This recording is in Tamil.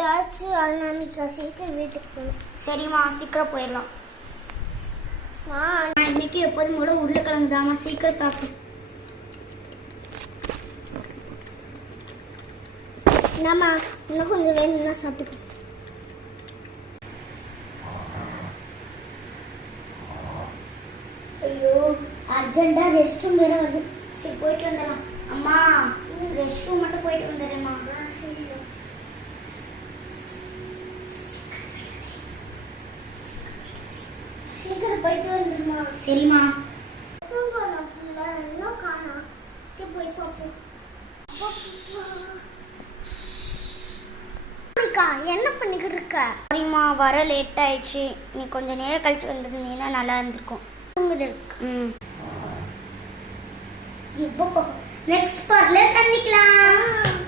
லேட் ஆச்சு, அதனால சீக்கிரம் வீட்டுக்கு போகணும். சரிம்மா, சீக்கிரம் போயிடலாம். நான் இன்னைக்கு எப்போதும் கூட உருளைக்கிழங்கு தாம்மா, சீக்கிரம் சாப்பிடு. என்னம்மா, இன்னும் கொஞ்சம் வேணும்னா சாப்பிட்டுக்கோ. ஐயோ, அர்ஜென்ட்டா ரெஸ்ட் ரூம் வேற வருது. சரி, போயிட்டு வந்துடலாம். அம்மா, ரெஸ்ட் ரூம் மட்டும் போயிட்டு வந்துடுறேம்மா. சரி, சீக்கிரம் போயிட்டு வந்துடுமா. சரிம்மா. இன்னும் காணா. சரி, போய் பார்ப்போம். என்ன பண்ணிக்கிட்டு இருக்க? சரிம்மா, வர லேட் ஆயிடுச்சு. நீ கொஞ்சம் நேரம் கழிச்சு வந்திருந்தீங்கன்னா நல்லா இருந்திருக்கும். ம், இப்போ நெக்ஸ்ட் பார்ட்ல சந்திக்கலாம்.